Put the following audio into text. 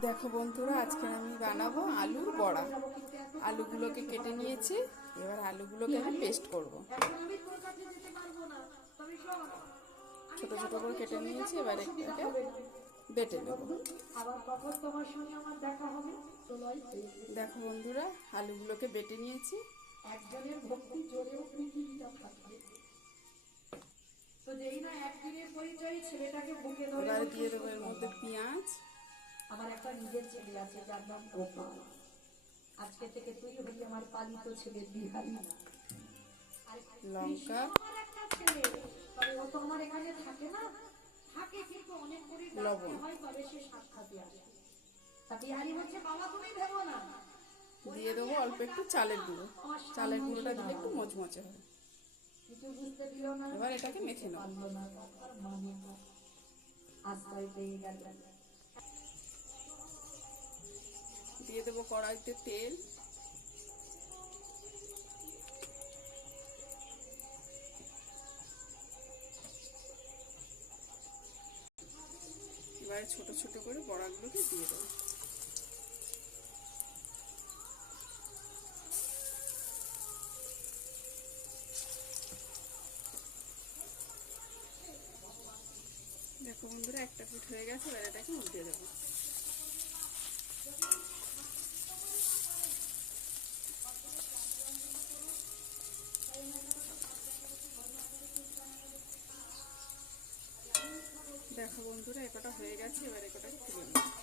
দেখো বন্ধুরা, আজকে আমি বানাবো আলুর বড়া। আলুগুলোকে কেটে নিয়েছি, এবার আলুগুলোকে আমি পেস্ট করব। ছোট ছোট করে কেটে নিয়েছি, এবার এটাকে বেটে নেব। দেখো বন্ধুরা, আলুগুলোকে বেটে নিয়েছি। এবার দিয়ে দেবো এর মধ্যে পেঁয়াজ। আমার একটা নিজের ছেলে আছে যার নাম গোপাল। আজকে থেকে তুই হলি আমার পালিত ছেলে বিহারি। লঙ্কা, ও তো আমার এখানে থাকে না, থাকে কিন্তু অনেক করে লবণ হয়, তবে সে সাক্ষাৎ আসে। তা বিহারি হচ্ছে বাবা, তুমি ভেবো না। দিয়ে দেবো অল্প একটু চালের গুঁড়ো। চালের গুঁড়োটা দিলে একটু মচমচে হবে। কিছু বুঝতে দিল না, এবার এটাকে মেখে নেব। আশ্রয় পেয়ে গেল। দিয়ে দেবো কড়াইতে তেল। এবারে ছোট ছোট করে বড়াগুলোকে দিয়ে দেবো। দেখো বন্ধুরা, একটা পিঠ হয়ে গেছে, এবার এটাকে উল্টে দেবো। দেখো বন্ধুরা, একটা হয়ে গেছে, এবার এটাকে তুলে নেব।